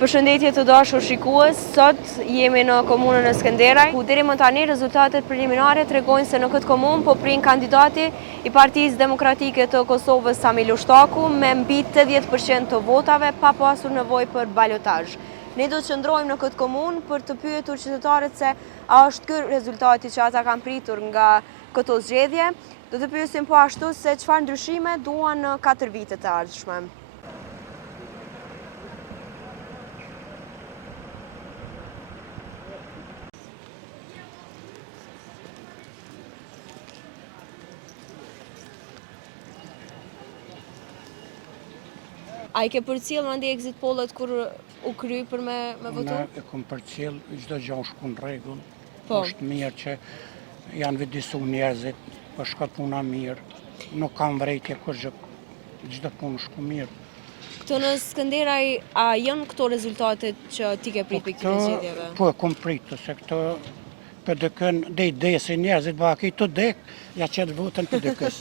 Përshëndetje të dashur shikues, sot jemi në komunën e Skënderaj, ku deri më tani rezultatet preliminare tregojnë se në këtë komunë po prin kandidati i Partisë Demokratike të Kosovës Sami Lushtaku me mbi 80% të votave pa pasur nevojë për balotazh. Ne do të qëndrojmë në këtë komunë për të pyetur qytetarët se a është ky rezultati që ata kanë pritur nga këto zgjedhje. Do të pyesim po ashtu se çfarë ndryshime duan në 4 vitet të ardhshme. A i ke përcjell mandej exit pollet kur u kry për me votu? Ne e kom përcjell, çdo gjë është në rregull. Po. Është mirë që janë vëdisu njerëzit, po shkot puna mirë. Nuk kam vrejtje kurrë, çdo punë shku mirë. Këto në Skënderaj, a janë këto rezultatet që ti ke prit për këtyre zgjedhjeve? Po e kom pritur se këto për dëkën desi njerëzit baki të dek, ja qetë votën për dëkës.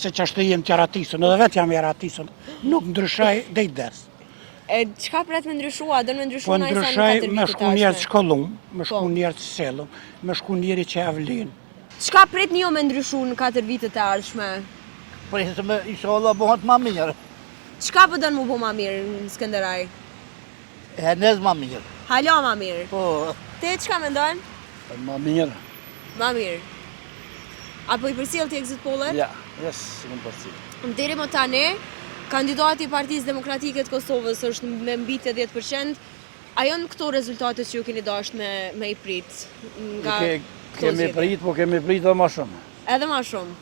Se që ashtë jem të ratisën, edhe vetë jam i ratisën, nuk ndryshaj des. E çka pret me ndryshua? Do me ndryshua Po në isa në 4 ndryshaj vitet me shku njerë të shkollum, me shku Po. njerë të selum, me shku njeri që avlin. Çka pret një me ndryshu në 4 vitet e ardhshme? Presim inshallah bëhet ma mirë. Çka po dënë mu bo ma mirë në Skënderaj? Hernez ma mirë. Hala ma mirë. Po, Te çka mendon? ma mirë. Ma mirë. Apo i përcjell ti exit pollet? Ja, si më përsi. Deri më tani, kandidati i Partisë Demokratike të Kosovës është me mbi 80%. A janë këto rezultatet që ju keni dashur me i prit nga këto Kemi zgjedhje? prit, po kemi prit edhe ma shumë. Edhe ma shumë.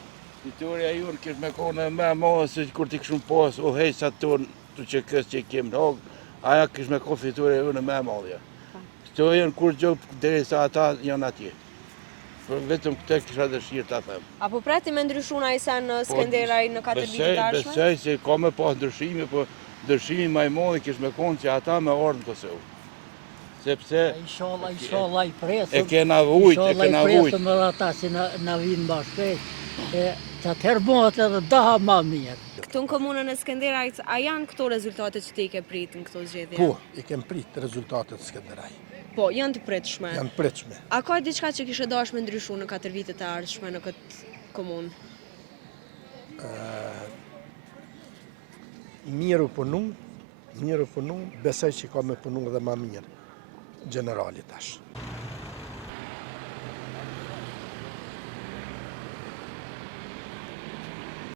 Fitoria jonë kish me kone me madhe se kur ti kishun pas o hejsa tonë të që kësë që kemë në hogë, aja kish me kone fitoria jonë me madhja. Këto janë kur gjopë deri sa ata janë atje. Për vetëm këtë kisha dëshirë ta them. Apo preti me ndryshu na i sen në Skënderaj në 4 vitet të ardhshme? Besoj se ka me pas ndryshime, po ndryshimi më i madh kish me konë që ata me ardhë në Kosovë. Sepse Inshallah i presim. e kena vujt, Inshallah i presim edhe ata si na vinë më shpejt. Që atëherë bëhet edhe daha ma mirë. Këtu në komunën e Skënderajt, a janë këto rezultatet që ti ke prit në këto zgjedhje? Po, i kem prit rezultatet Skënderaj. Po, janë të pritshme. Janë pritshme. A ka diçka që kishe dash me ndryshu në 4 vitet e ardhshme në këtë komunë? Mirë punu, besoj që ka me punu edhe ma mirë generali tash.